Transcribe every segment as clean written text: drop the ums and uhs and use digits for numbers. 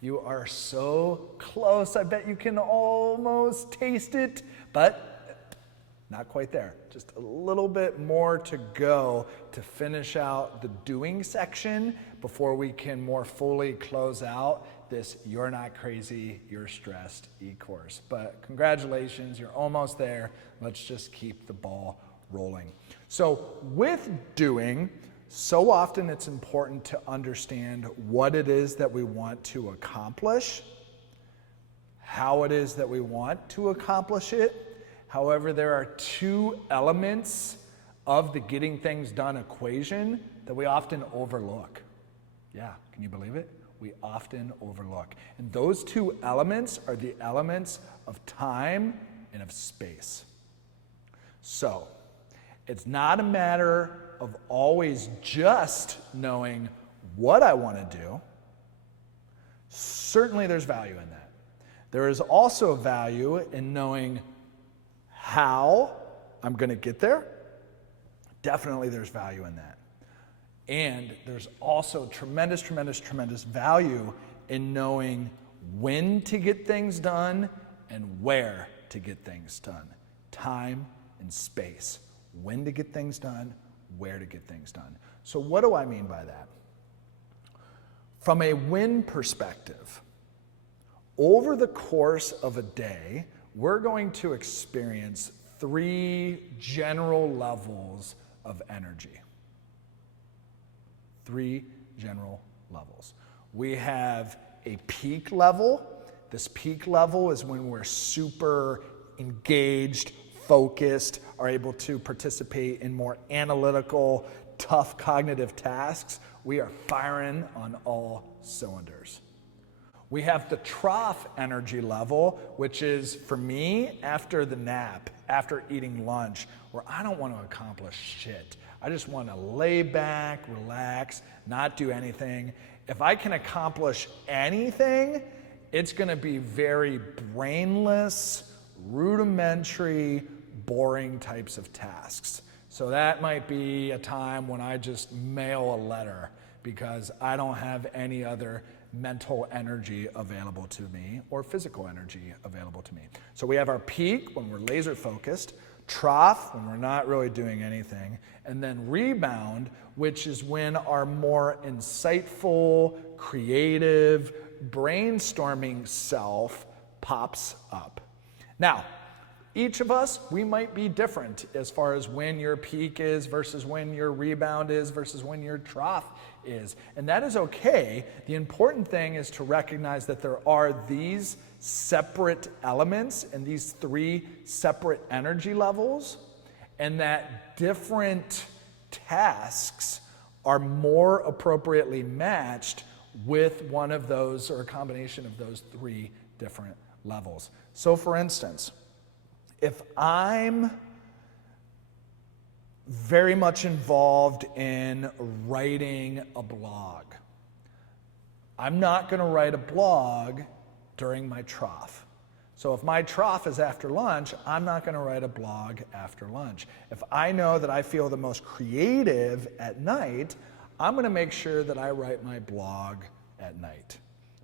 You are so close. I bet you can almost taste it, but not quite there. Just a little bit more to go to finish out the doing section before we can more fully close out this You're Not Crazy, You're Stressed e-course. But congratulations, you're almost there. Let's just keep the ball rolling. So with doing, so often it's important to understand what it is that we want to accomplish, how it is that we want to accomplish it. However, there are two elements of the getting things done equation that we often overlook. Yeah, can you believe it? We often overlook. And those two elements are the elements of time and of space. So, it's not a matter of always just knowing what I want to do. Certainly there's value in that. There is also value in knowing how I'm going to get there. Definitely there's value in that. And there's also tremendous value in knowing when to get things done and where to get things done. Time and space. When to get things done, where to get things done. So what do I mean by that? From a win perspective, over the course of a day, we're going to experience 3 general levels of energy. 3 general levels. We have a peak level. This peak level is when we're super engaged, focused, are able to participate in more analytical, tough cognitive tasks. We are firing on all cylinders. We have the trough energy level, which is, for me, after the nap, after eating lunch, where I don't want to accomplish shit. I just want to lay back, relax, not do anything. If I can accomplish anything, it's going to be very brainless, rudimentary, boring types of tasks. So that might be a time when I just mail a letter because I don't have any other mental energy available to me or physical energy available to me. So we have our peak when we're laser focused, trough when we're not really doing anything, and then rebound, which is when our more insightful, creative, brainstorming self pops up. Now, each of us, we might be different as far as when your peak is versus when your rebound is versus when your trough is. And that is okay. The important thing is to recognize that there are these separate elements and these 3 separate energy levels, and that different tasks are more appropriately matched with one of those or a combination of those 3 different levels. So for instance, if I'm very much involved in writing a blog, I'm not going to write a blog during my trough. So if my trough is after lunch, I'm not going to write a blog after lunch. If I know that I feel the most creative at night, I'm going to make sure that I write my blog at night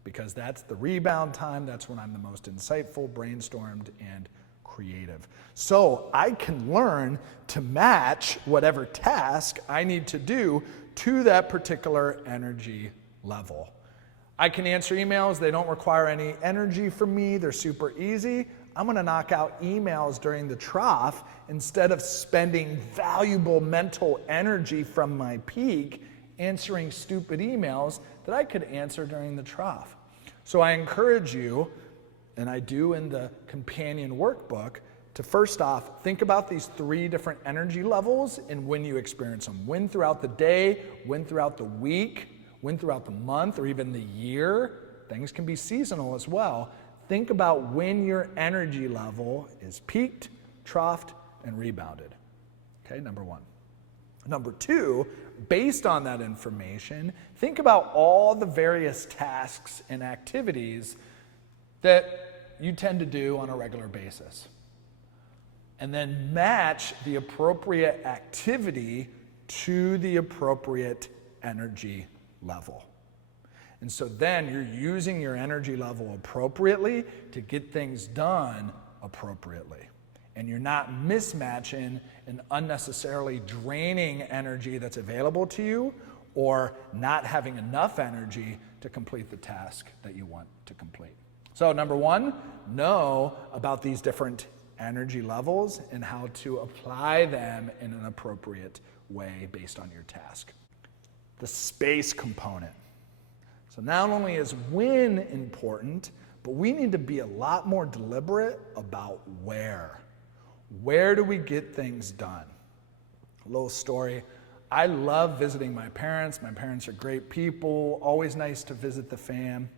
because that's the rebound time. That's when I'm the most insightful, brainstormed, and creative. So I can learn to match whatever task I need to do to that particular energy level. I can answer emails. They don't require any energy from me. They're super easy. I'm going to knock out emails during the trough instead of spending valuable mental energy from my peak answering stupid emails that I could answer during the trough. So I encourage you, and I do in the Companion Workbook, to first off, think about these 3 different energy levels and when you experience them. When throughout the day, when throughout the week, when throughout the month, or even the year. Things can be seasonal as well. Think about when your energy level is peaked, troughed, and rebounded. Okay, number 1. Number 2, based on that information, think about all the various tasks and activities that you tend to do on a regular basis. And then match the appropriate activity to the appropriate energy level. And so then you're using your energy level appropriately to get things done appropriately. And you're not mismatching and unnecessarily draining energy that's available to you, or not having enough energy to complete the task that you want to complete. So number one, know about these different energy levels and how to apply them in an appropriate way based on your task. The space component. So not only is when important, but we need to be a lot more deliberate about where. Where do we get things done? A little story. I love visiting my parents. My parents are great people, always nice to visit the fam.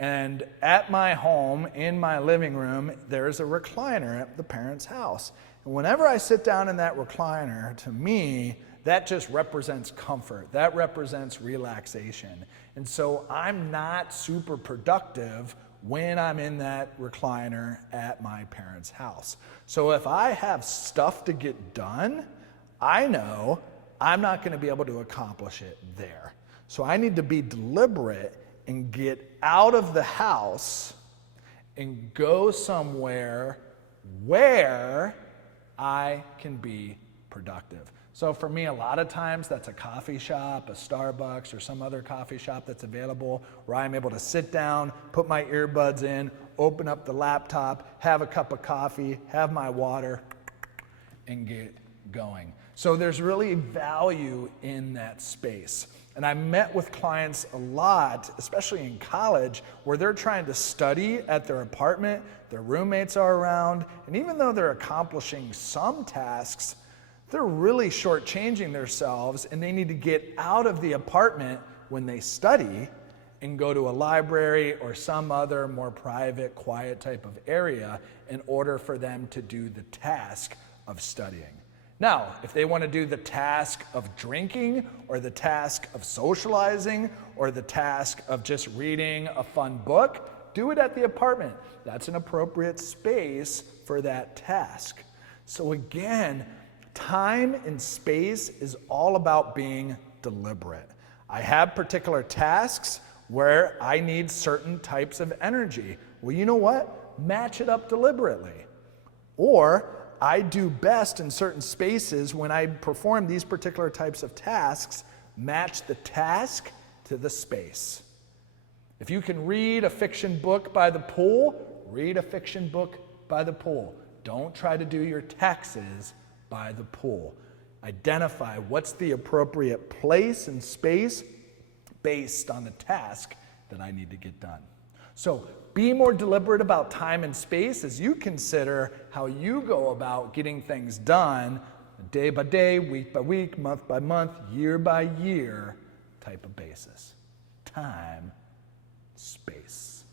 And at my home, in my living room, there's a recliner at the parents' house. And whenever I sit down in that recliner, to me, that just represents comfort. That represents relaxation. And so I'm not super productive when I'm in that recliner at my parents' house. So if I have stuff to get done, I know I'm not going to be able to accomplish it there. So I need to be deliberate and get out of the house and go somewhere where I can be productive. So for me, a lot of times that's a coffee shop, a Starbucks, or some other coffee shop that's available where I'm able to sit down, put my earbuds in, open up the laptop, have a cup of coffee, have my water, and get going. So there's really value in that space. And I met with clients a lot, especially in college, where they're trying to study at their apartment, their roommates are around, and even though they're accomplishing some tasks, they're really shortchanging themselves, and they need to get out of the apartment when they study and go to a library or some other more private, quiet type of area in order for them to do the task of studying. Now, if they want to do the task of drinking or the task of socializing or the task of just reading a fun book, do it at the apartment. That's an appropriate space for that task. So again, time and space is all about being deliberate. I have particular tasks where I need certain types of energy. Well, you know what? Match it up deliberately. Or I do best in certain spaces when I perform these particular types of tasks, match the task to the space. If you can read a fiction book by the pool, read a fiction book by the pool. Don't try to do your taxes by the pool. Identify what's the appropriate place and space based on the task that I need to get done. So be more deliberate about time and space as you consider how you go about getting things done day by day, week by week, month by month, year by year type of basis. Time, space.